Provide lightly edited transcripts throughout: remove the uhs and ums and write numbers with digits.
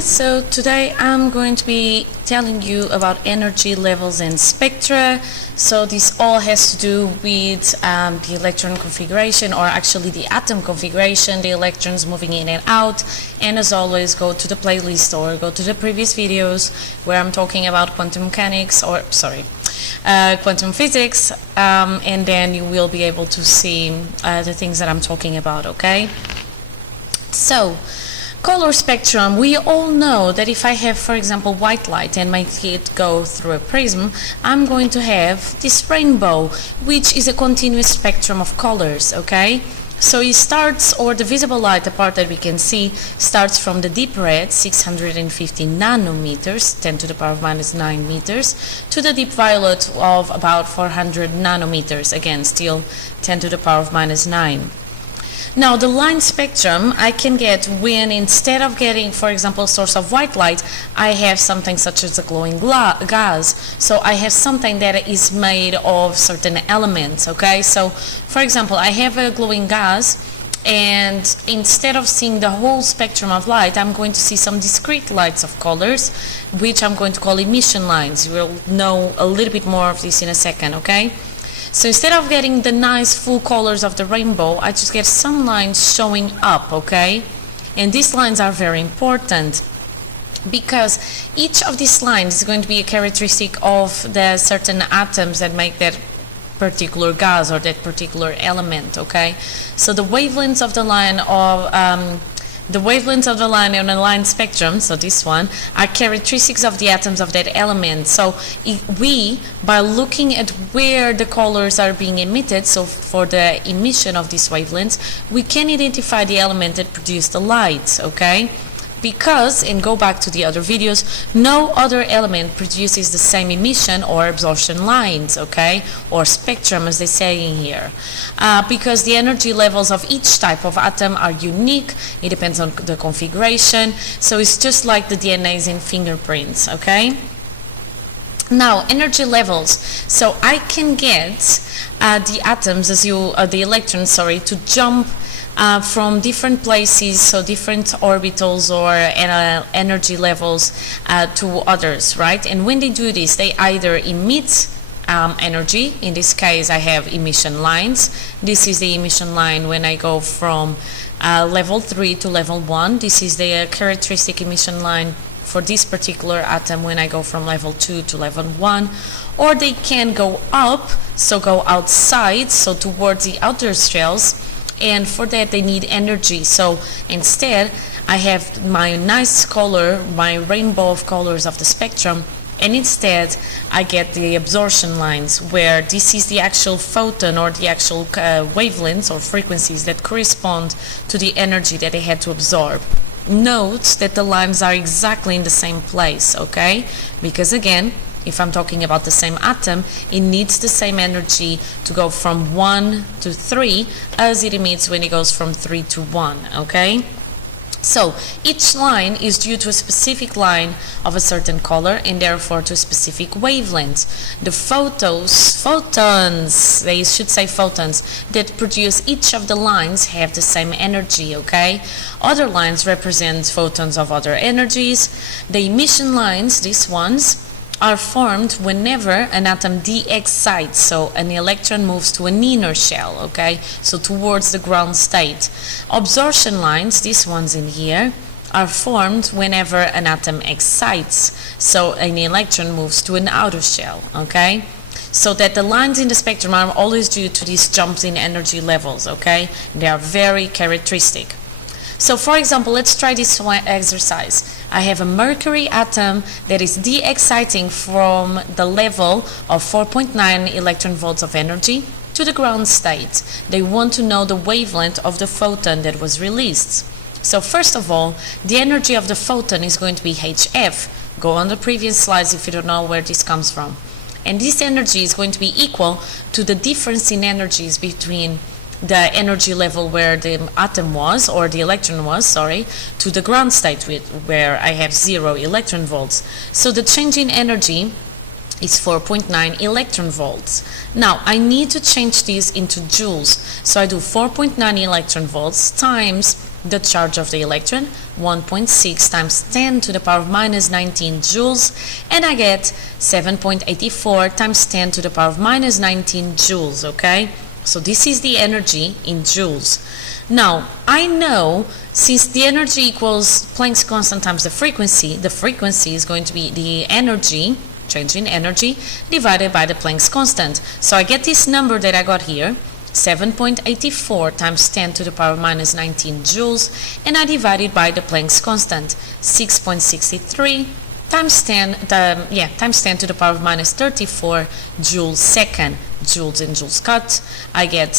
So today I'm going to be telling you about energy levels and spectra. So this all has to do with the electron configuration, or actually the atom configuration, the electrons moving in and out. And as always, go to the playlist or go to the previous videos where I'm talking about quantum mechanics, or quantum physics, and then you will be able to see the things that I'm talking about, okay? So, color spectrum, we all know that if I have, for example, white light and make it go through a prism, I'm going to have this rainbow, which is a continuous spectrum of colors, okay? So it starts, or the visible light, the part that we can see, starts from the deep red, 650 nanometers, 10 to the power of minus 9 meters, to the deep violet of about 400 nanometers, again, still 10 to the power of minus 9. Now, the line spectrum I can get when, instead of getting, for example, a source of white light, I have something such as a glowing gas. So I have something that is made of certain elements, okay? So, for example, I have a glowing gas, and instead of seeing the whole spectrum of light, I'm going to see some discrete lights of colors, which I'm going to call emission lines. You will know a little bit more of this in a second, okay? So instead of getting the nice full colors of the rainbow, I just get some lines showing up, okay? And these lines are very important because each of these lines is going to be a characteristic of the certain atoms that make that particular gas or that particular element, okay? So the wavelengths of the line on a line spectrum, so this one, are characteristics of the atoms of that element. So we, by looking at where the colors are being emitted, so for the emission of these wavelengths, we can identify the element that produced the light, okay? Because, and go back to the other videos, no other element produces the same emission or absorption lines, okay? Or spectrum, as they say in here. Because the energy levels of each type of atom are unique. It depends on the configuration. So it's just like the DNAs in fingerprints, okay? Now, energy levels. So I can get the atoms, the electrons, sorry, to jump from different places, so different orbitals or energy levels to others, right? And when they do this, they either emit energy. In this case, I have emission lines. This is the emission line when I go from level 3 to level 1. This is the characteristic emission line for this particular atom when I go from level 2 to level 1. Or they can go up, so go outside, so towards the outer shells. And for that they need energy. So instead I have my nice color, my rainbow of colors of the spectrum, and instead I get the absorption lines, where this is the actual photon or the actual wavelengths or frequencies that correspond to the energy that they had to absorb. Note that the lines are exactly in the same place, okay? Because again, if I'm talking about the same atom, it needs the same energy to go from 1 to 3 as it emits when it goes from 3 to 1, okay? So each line is due to a specific line of a certain color and therefore to a specific wavelength. The photons, they should say photons, that produce each of the lines have the same energy, okay? Other lines represent photons of other energies. The emission lines, these ones, are formed whenever an atom de-excites, so an electron moves to an inner shell, okay, so towards the ground state. Absorption lines, these ones in here, are formed whenever an atom excites, so an electron moves to an outer shell, okay? So that the lines in the spectrum are always due to these jumps in energy levels, okay? They are very characteristic. So for example, let's try this exercise. I have a mercury atom that is de-exciting from the level of 4.9 electron volts of energy to the ground state. They want to know the wavelength of the photon that was released. So first of all, the energy of the photon is going to be HF. Go on the previous slides if you don't know where this comes from. And this energy is going to be equal to the difference in energies between the energy level where the atom was, or the electron was, sorry, to the ground state where I have 0 electron volts. So the change in energy is 4.9 electron volts. Now I need to change this into joules. So I do 4.9 electron volts times the charge of the electron, 1.6 times 10 to the power of minus 19 joules, and I get 7.84 times 10 to the power of minus 19 joules, okay? So this is the energy in joules. Now, I know since the energy equals Planck's constant times the frequency is going to be the energy, change in energy, divided by the Planck's constant. So I get this number that I got here, 7.84 times 10 to the power of minus 19 joules, and I divide it by the Planck's constant, 6.63 times 10 to the power of minus 34 joules second. Joules and joules cut.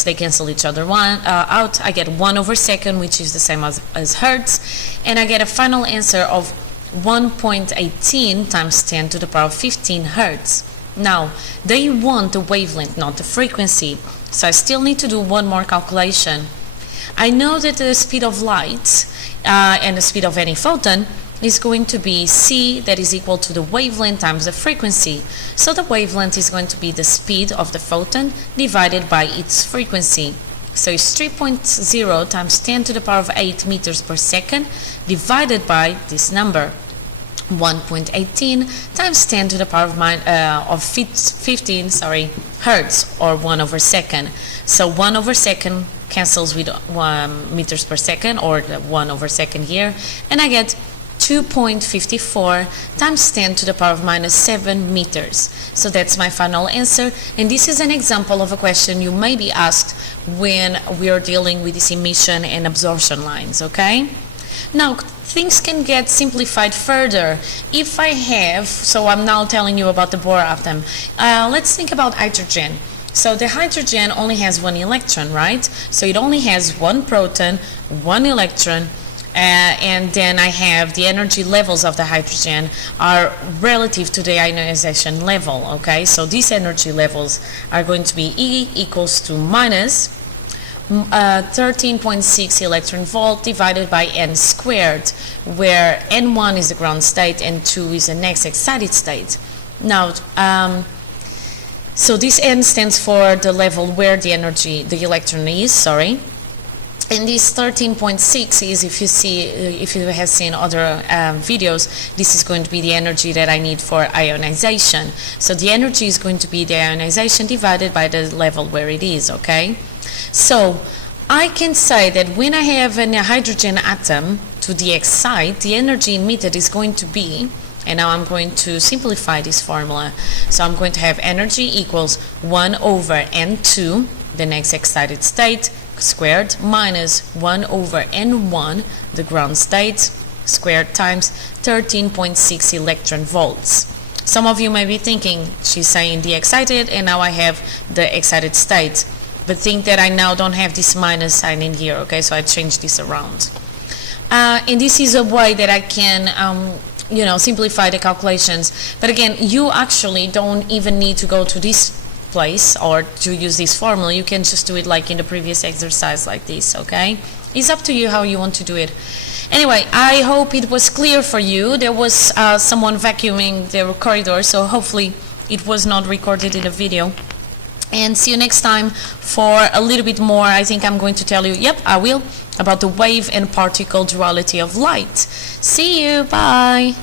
They cancel each other out. I get 1 over second, which is the same as hertz, and I get a final answer of 1.18 times 10 to the power of 15 hertz. Now, they want the wavelength, not the frequency. So I still need to do one more calculation. I know that the speed of light and the speed of any photon is going to be c, that is equal to the wavelength times the frequency. So the wavelength is going to be the speed of the photon divided by its frequency. So it's 3.0 times 10 to the power of 8 meters per second divided by this number, 1.18 times 10 to the power of 15 hertz, or 1 over second. So 1 over second cancels with 1 meters per second, or the 1 over second here, and I get 2.54 times 10 to the power of minus 7 meters. So that's my final answer, and this is an example of a question you may be asked when we are dealing with this emission and absorption lines, okay? Now, things can get simplified further. If I have, so I'm now telling you about the Bohr atom. Let's think about hydrogen. So the hydrogen only has one electron, right? So it only has one proton, one electron, and then I have the energy levels of the hydrogen are relative to the ionization level, okay? So these energy levels are going to be E equals to minus 13.6 electron volt divided by n squared, where n1 is the ground state and 2 is the next excited state. Now, so this n stands for the level where the electron is, and this 13.6 is, if you have seen other videos, this is going to be the energy that I need for ionization. So the energy is going to be the ionization divided by the level where it is, okay? So I can say that when I have a hydrogen atom to de-excite, the energy emitted is going to be, and now I'm going to simplify this formula. So I'm going to have energy equals 1 over n2, the next excited state, squared, minus 1 over n1, the ground state, squared, times 13.6 electron volts. Some of you may be thinking, she's saying the excited, and now I have the excited state. But think that I now don't have this minus sign in here, okay? So I changed this around. And this is a way that I can, simplify the calculations. But again, you actually don't even need to go to this place or to use this formula. You can just do it like in the previous exercise like this, okay? It's up to you how you want to do it. Anyway, I hope it was clear for you. There was someone vacuuming the corridor, so hopefully it was not recorded in a video. And see you next time for a little bit more. I think I'm going to tell you, yep, I will, about the wave and particle duality of light. See you, bye.